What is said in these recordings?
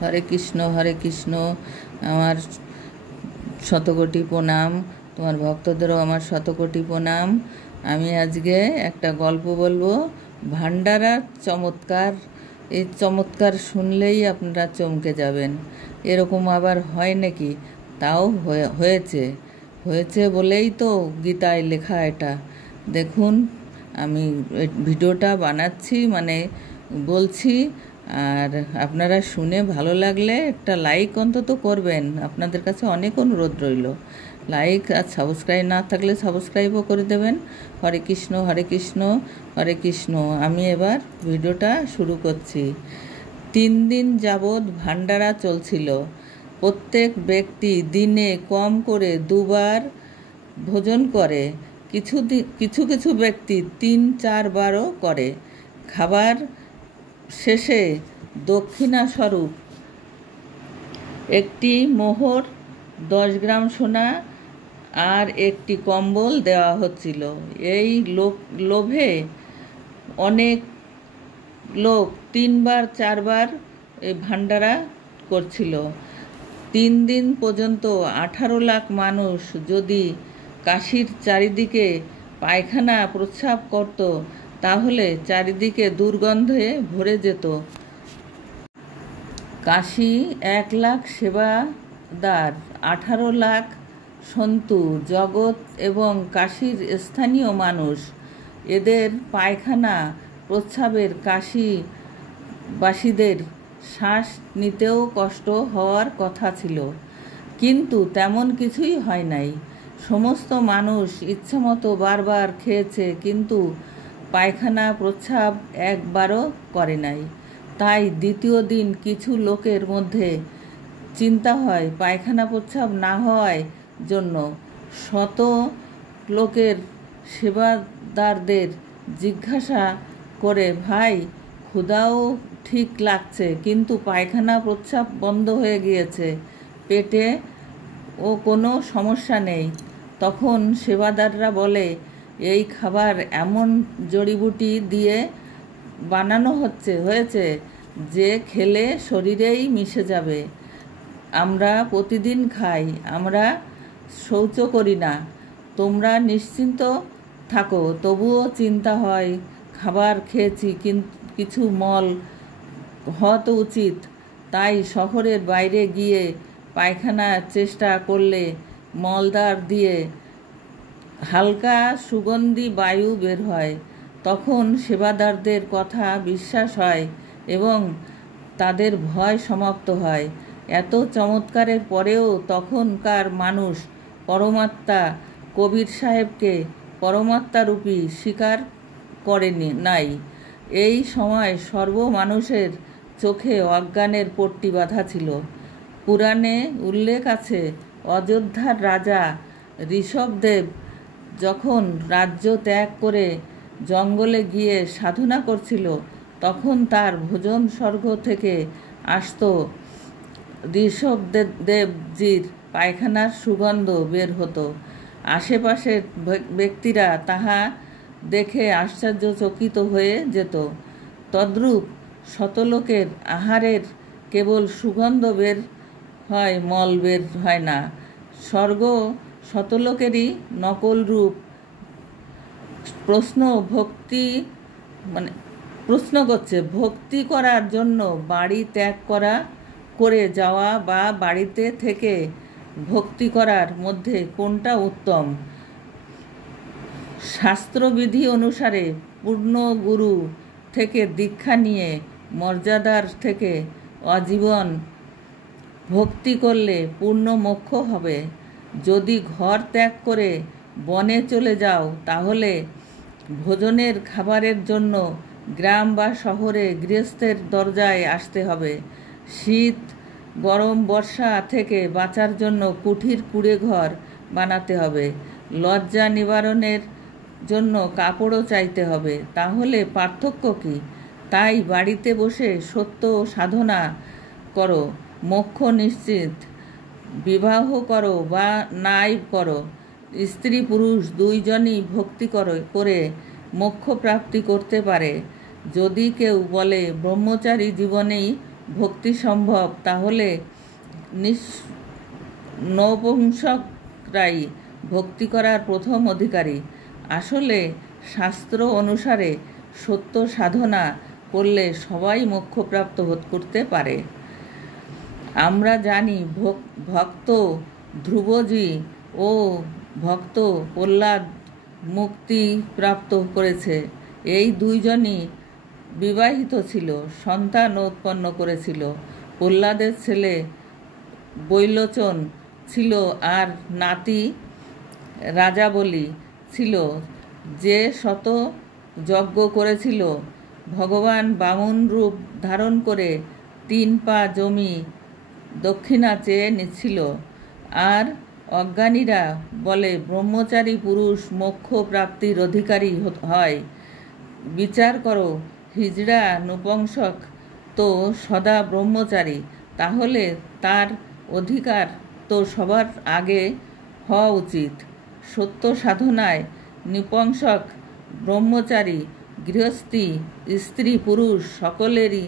হরে কৃষ্ণ হরে কৃষ্ণ। আমার শতকোটি প্রণাম, তোমার ভক্তদেরও আমার শতকোটি প্রণাম। আমি আজকে একটা গল্প বলবো, ভান্ডারার চমৎকার। এই চমৎকার শুনলেই আপনারা চমকে যাবেন। এরকম আবার হয় নাকি? তাও হয়েছে হয়েছে বলেই তো গীতায় লেখা। এটা দেখুন, আমি ভিডিওটা বানাচ্ছি, মানে বলছি, আর আপনারা শুনে ভালো লাগলে একটা লাইক অন্তত করবেন। আপনাদের কাছে অনেক অনুরোধ রইল, লাইক আর সাবস্ক্রাইব না থাকলে সাবস্ক্রাইবও করে দেবেন। হরে কৃষ্ণ হরে কৃষ্ণ হরে কৃষ্ণ। আমি এবার ভিডিওটা শুরু করছি। 3 দিন যাবৎ ভান্ডারা চলছিল। প্রত্যেক ব্যক্তি দিনে কম করে 2 বার ভোজন করে। কিছু কিছু ব্যক্তি 3-4 বারও করে। খাবার শেষে দক্ষিণাস্বরূপ একটি মোহর, 10 গ্রাম সোনা আর একটি কম্বল দেওয়া হচ্ছিল। এই লোভে অনেক লোক 3-4 বার এই ভান্ডারা করছিল। 3 দিন পর্যন্ত 18 লাখ মানুষ যদি কাশীর চারিদিকে পায়খানা প্রস্রাব করত, তাহলে চারিদিকে দুর্গন্ধে ভরে যেত। কাশী 1 লাখ সেবাদার, 18 লাখ সন্তু, জগৎ এবং কাশীর স্থানীয় মানুষ। এদের পায়খানা প্রস্রাবের কাশীবাসীদের শ্বাস নিতেও কষ্ট হওয়ার কথা ছিল, কিন্তু তেমন কিছুই হয় নাই। সমস্ত মানুষ ইচ্ছামতো বারবার খেয়েছে, কিন্তু পায়খানা প্রস্রাব একবারও করে নাই। তাই দ্বিতীয় দিন কিছু লোকের মধ্যে চিন্তা হয় পায়খানা প্রস্রাব না হওয়ার জন্য। শত লোকের সেবাদারদের জিজ্ঞাসা করে, ভাই, ক্ষুধাও ঠিক লাগছে, কিন্তু পায়খানা প্রস্রাব বন্ধ হয়ে গিয়েছে, পেটে ও কোনো সমস্যা নেই। তখন সেবাদাররা বলে, এই খাবার এমন জড়িবুটি দিয়ে বানানো হয়েছে যে খেলে শরীরেই মিশে যাবে। আমরা প্রতিদিন খাই, আমরা শৌচ করি না। তোমরা নিশ্চিন্ত থাকো। তবুও চিন্তা হয়, খাবার খেয়েছি, কিছু মল হওয়া তো উচিত। তাই শহরের বাইরে গিয়ে পায়খানার চেষ্টা করলে মলদ্বার দিয়ে হালকা সুগন্ধি বায়ু বের হয়। তখন সেবাদারদের কথা বিশ্বাস হয় এবং তাদের ভয় সমাপ্ত হয়। এত চমৎকারের পরেও তখনকার মানুষ পরমাত্মা কবির সাহেবকে পরমাত্মারূপী স্বীকার করেনি নাই। এই সময় সর্ব মানুষের চোখে অজ্ঞানের পট্টি বাঁধা ছিল। পুরাণে উল্লেখ আছে, অযোধ্যার রাজা ঋষভদেব যখন রাজ্য ত্যাগ করে জঙ্গলে গিয়ে সাধনা করছিল, তখন তার ভোজন স্বর্গ থেকে আসত ঋষভদেবজির পায়খানার সুগন্ধ বের হতো। আশেপাশের ব্যক্তিরা তাহা দেখে আশ্চর্যচকিত হয়ে যেত। তদ্রূপ শতলোকের আহারের কেবল সুগন্ধ বের হয়, মল বের হয় না। স্বর্গ শতলোকেরই নকল রূপ। প্রশ্ন করছে, ভক্তি করার জন্য বাড়ি ত্যাগ করে যাওয়া বা বাড়িতে থেকে ভক্তি করার মধ্যে কোনটা উত্তম? শাস্ত্রবিধি অনুসারে পূর্ণ গুরু থেকে দীক্ষা নিয়ে মর্যাদার থেকে আজীবন ভক্তি করলে পূর্ণ মোক্ষ হবে। যদি ঘর ত্যাগ করে বনে চলে যাও, তাহলে ভোজনের খাবারের জন্য গ্রাম বা শহরে গৃহস্থের দরজায় আসতে হবে। শীত, গরম, বর্ষা থেকে বাঁচার জন্য কুঠির কুঁড়ে ঘর বানাতে হবে। লজ্জা নিবারণের জন্য কাপড়ও চাইতে হবে। তাহলে পার্থক্য কী? তাই বাড়িতে বসে সত্য সাধনা করো, মোক্ষ নিশ্চিত। বিবাহ করো বা নাই করো, স্ত্রী পুরুষ দুইজনই ভক্তি করে মোক্ষ প্রাপ্তি করতে পারে। যদি কেউ বলে ব্রহ্মচারী জীবনেই ভক্তি সম্ভব, তাহলে নপুংসকরাই ভক্তি করার প্রথম অধিকারী। আসলে শাস্ত্র অনুসারে সত্য সাধনা করলে সবাই মোক্ষপ্রাপ্ত করতে পারে। আমরা জানি ভক্ত ধ্রুবজি ও ভক্ত প্রহ্লাদ মুক্তি প্রাপ্ত করেছে। এই দুইজনই বিবাহিত ছিল, সন্তান উৎপন্ন করেছিল। প্রহ্লাদের ছেলে বৈলোচন ছিল আর নাতি রাজাবলি ছিল, যে শত যজ্ঞ করেছিল। ভগবান বামন রূপ ধারণ করে 3 পা জমি দক্ষিণা চেয়ে নিচ্ছিল। আর অজ্ঞানীরা বলে ব্রহ্মচারী পুরুষ মোক্ষ প্রাপ্তির অধিকারী হয়। বিচার করো, হিজড়া নপুংসক তো সদা ব্রহ্মচারী, তাহলে তার অধিকার তো সবার আগে হওয়া উচিত। সত্য সাধনায় নপুংসক, ব্রহ্মচারী, গৃহস্থী, স্ত্রী পুরুষ সকলেরই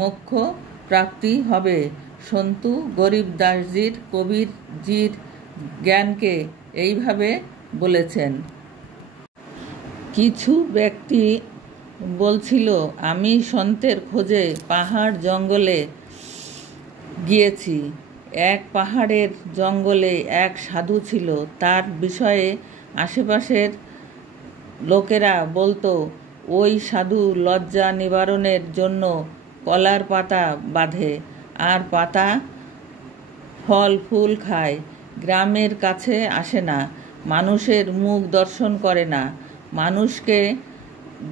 মোক্ষ প্রাপ্তি হবে। সন্তু গরিবদাসজির কবিরজির জ্ঞানকে এইভাবে বলেছেন। কিছু ব্যক্তি বলছিল, আমি সন্তের খোঁজে পাহাড় জঙ্গলে গিয়েছি। এক পাহাড়ের জঙ্গলে এক সাধু ছিল। তার বিষয়ে আশেপাশের লোকেরা বলতো, ওই সাধু লজ্জা নিবারণের জন্য কলার পাতা বাঁধে আর পাতা ফল ফুল খায়। গ্রামের কাছে আসে না, মানুষের মুখ দর্শন করে না। মানুষকে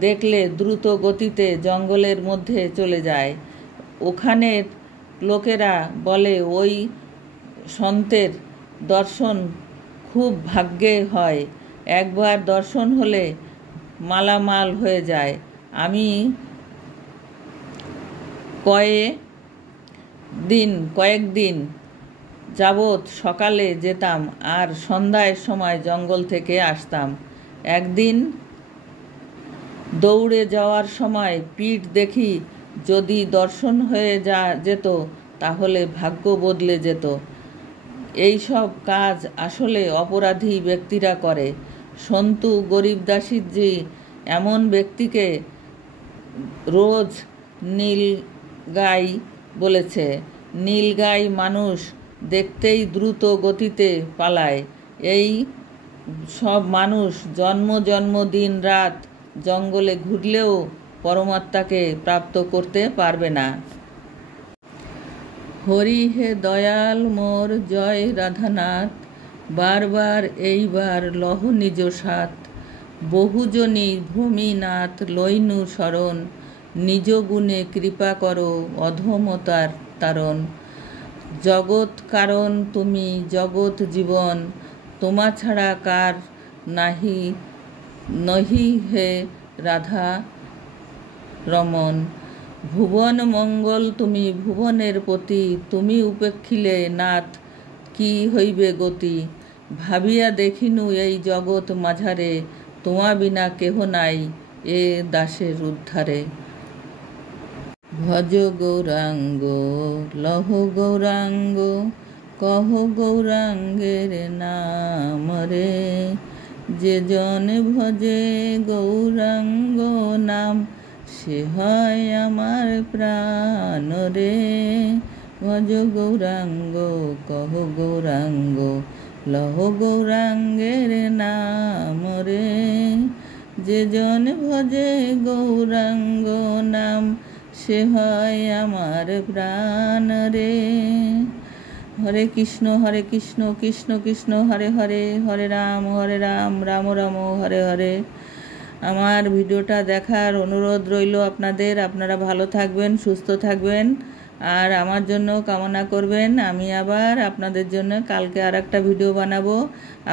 দেখলে দ্রুত গতিতে জঙ্গলের মধ্যে চলে যায়। ওখানের লোকেরা বলে, ওই সন্তের দর্শন খুব ভাগ্যে হয়, একবার দর্শন হলে মালামাল হয়ে যায়। আমি কয়েকদিন যাবৎ সকালে যেতাম আর সন্ধ্যার সময় জঙ্গল থেকে আসতাম। একদিন দৌড়ে যাওয়ার সময় পিঠ দেখি, যদি দর্শন হয়ে যেত তাহলে ভাগ্য বদলে যেত। এইসব কাজ আসলে অপরাধী ব্যক্তিরা করে। সন্তু গরিবদাসজি এমন ব্যক্তিকে রোজ নীলগাই বলেছে। নীলগাই মানুষ দেখতেই দ্রুত গতিতে পালায়। এই সব মানুষ জন্ম দিন রাত জঙ্গলে ঘুরলেও পরমাত্মাকে প্রাপ্ত করতে পারবে না। হরি হে দয়াল মোর জয় রাধানাথ, বারবার এইবার লহ নিজ সাথ। বহুজনী ভূমিনাথ লইনু শরণ, নিজ গুণে কৃপা করো অধমতার তারণ। জগৎ কারণ তুমি জগৎ জীবন, তোমা ছাড়া কার নহি হে রাধা রমন। ভুবন মঙ্গল তুমি ভুবনের পতি, তুমি উপেক্ষিলে নাথ কি হইবে গতি। ভাবিয়া দেখিনু এই জগৎ মাঝারে, তোমা বিনা কেহ নাই এ দাসের উদ্ধারে। ভজ গৌরাঙ্গ লহ গৌরাঙ্গ, কহ গৌরাঙ্গের নাম রে। যে জন ভজে গৌরাঙ্গ নাম, সে হয় আমার প্রাণ রে। ভজ গৌরাঙ্গ কহ গৌরাঙ্গ, লহ গৌরাঙ্গের নাম রে। যে জন ভজে গৌরাঙ্গ নাম, সে হয় আমার প্রাণ রে। হরে কৃষ্ণ কৃষ্ণ কৃষ্ণ হরে হরে, হরে রাম রাম রাম হরে হরে। আমার ভিডিওটা দেখার অনুরোধ রইল আপনাদের। আপনারা ভালো থাকবেন, সুস্থ থাকবেন আর আমার জন্য কামনা করবেন। আমি আবার আপনাদের জন্য কালকে আর একটা ভিডিও বানাবো।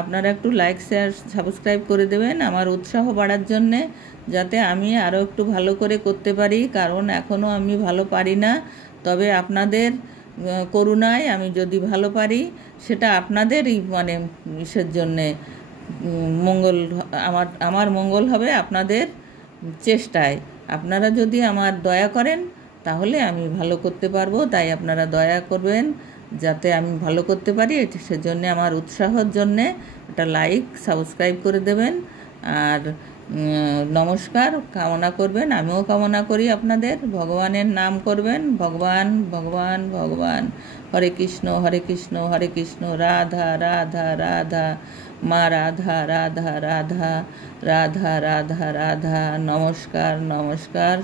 আপনারা একটু লাইক শেয়ার সাবস্ক্রাইব করে দেবেন আমার উৎসাহ বাড়ার জন্যে, যাতে আমি আরও একটু ভালো করে করতে পারি। কারণ এখনও আমি ভালো পারি না, তবে আপনাদের করুণায় আমি যদি ভালো পারি, সেটা আপনাদেরই ইসের জন্যে মঙ্গল, আমার মঙ্গল হবে আপনাদের চেষ্টায়। আপনারা যদি আমার দয়া করেন তাহলে আমি ভালো করতে পারবো। তাই আপনারা দয়া করবেন যাতে আমি ভালো করতে পারি, সেজন্য আমার উৎসাহর জন্যে একটা লাইক সাবস্ক্রাইব করে দেবেন। আর নমস্কার কামনা করবেন, আমিও কামনা করি আপনাদের। ভগবানের নাম করবেন, ভগবান ভগবান ভগবান। হরে কৃষ্ণ হরে কৃষ্ণ হরে কৃষ্ণ, রাধা রাধা রাধা, মা রাধা রাধা রাধা, রাধা রাধা রাধা। নমস্কার নমস্কার।